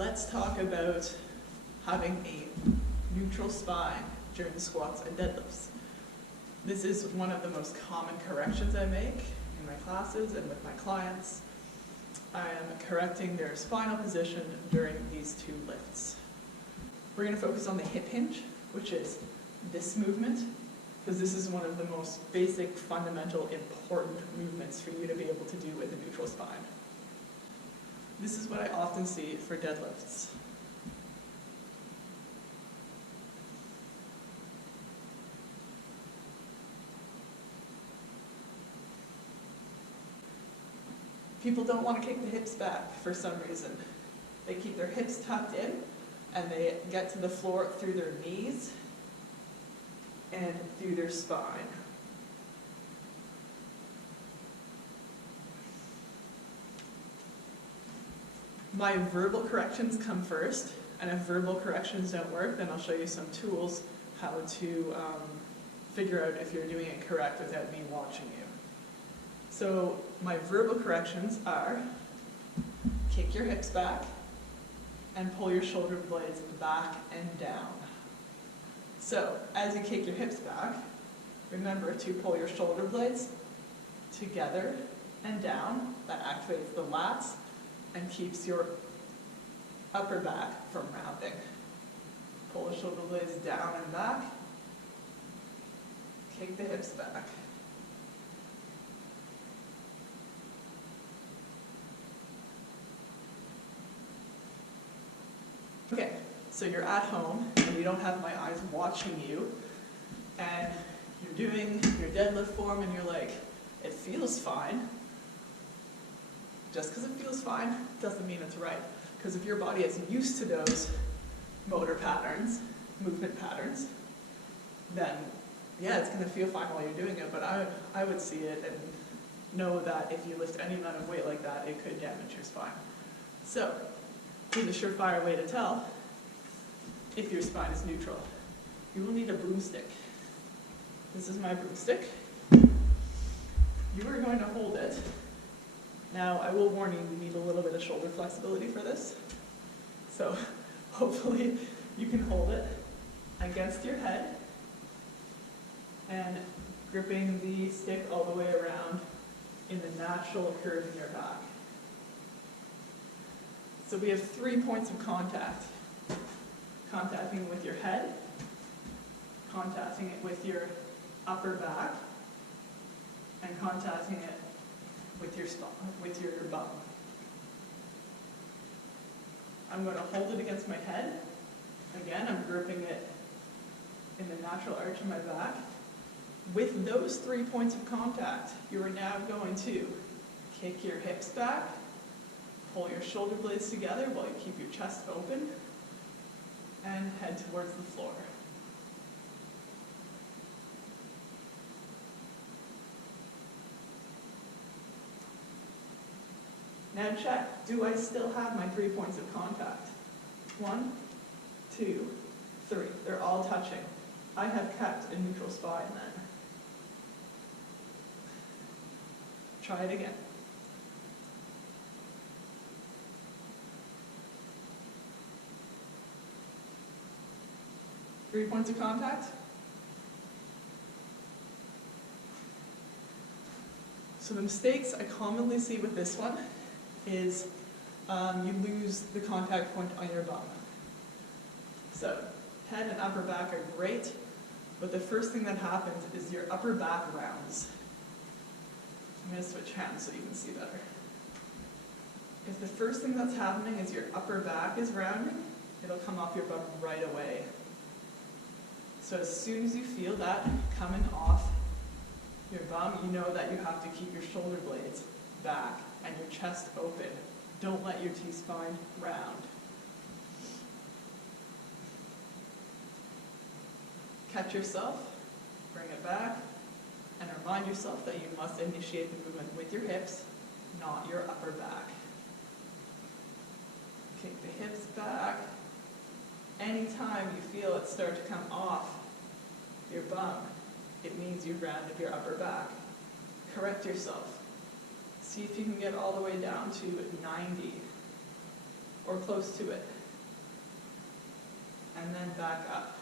let's talk about having a neutral spine during squats and deadlifts. This is one of the most common corrections I make in my classes and with my clients. I am correcting their spinal position during these two lifts. We're going to focus on the hip hinge, which is this movement, because this is one of the most basic, fundamental, important movements for you to be able to do with a neutral spine. This is what I often see for deadlifts. People don't want to kick the hips back for some reason. They keep their hips tucked in and they get to the floor through their knees and through their spine. My verbal corrections come first, and if verbal corrections don't work, then I'll show you some tools how to figure out if you're doing it correct without me watching you. So my verbal corrections are kick your hips back and pull your shoulder blades back and down. So as you kick your hips back, remember to pull your shoulder blades together and down. That activates the lats and keeps your upper back from rounding. Pull the shoulder blades down and back. Kick the hips back. Okay, so you're at home and you don't have my eyes watching you, and you're doing your deadlift form and you're like, it feels fine. Just because it feels fine doesn't mean it's right. Because if your body is used to those motor patterns, movement patterns, then yeah, it's going to feel fine while you're doing it, but I would see it and know that if you lift any amount of weight like that, it could damage your spine. So, here's a surefire way to tell if your spine is neutral. You will need a broomstick. This is my broomstick. You are going to hold it. Now, I will warn you, you need a little bit of shoulder flexibility for this. So, hopefully you can hold it against your head and gripping the stick all the way around in the natural curve in your back. So we have 3 points of contact. Contacting it with your head, contacting it with your upper back, and contacting it with your spine, with your bum. I'm going to hold it against my head. Again, I'm gripping it in the natural arch of my back. With those 3 points of contact, you are now going to kick your hips back, pull your shoulder blades together while you keep your chest open, and head towards the floor. Now check, do I still have my 3 points of contact? 1, 2, 3. They're all touching. I have kept a neutral spine then. Try it again. Three points of contact. So the mistakes I commonly see with this one is you lose the contact point on your bum. So head and upper back are great, but the first thing that happens is your upper back rounds. I'm going to switch hands so you can see better. If the first thing that's happening is your upper back is rounding, it'll come off your bum right away. So as soon as you feel that coming off your bum, you know that you have to keep your shoulder blades back and your chest open. Don't let your T-spine round. Catch yourself, bring it back, and remind yourself that you must initiate the movement with your hips, not your upper back. Kick the hips back. Anytime you feel it start to come off your bum, it means you've rounded your upper back. Correct yourself. See if you can get all the way down to 90 or close to it. And then back up.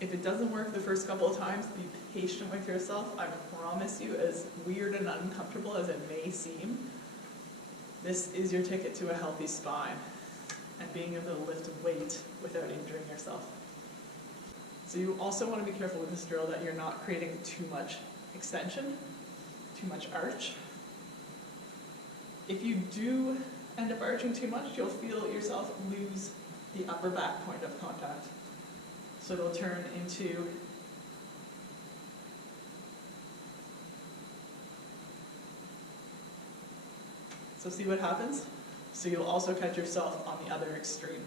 If it doesn't work the first couple of times, be patient with yourself. I promise you, as weird and uncomfortable as it may seem, this is your ticket to a healthy spine and being able to lift weight without injuring yourself. So you also want to be careful with this drill that you're not creating too much extension, too much arch. If you do end up arching too much, you'll feel yourself lose the upper back point of contact. So it'll turn into so see what happens? So you'll also catch yourself on the other extreme.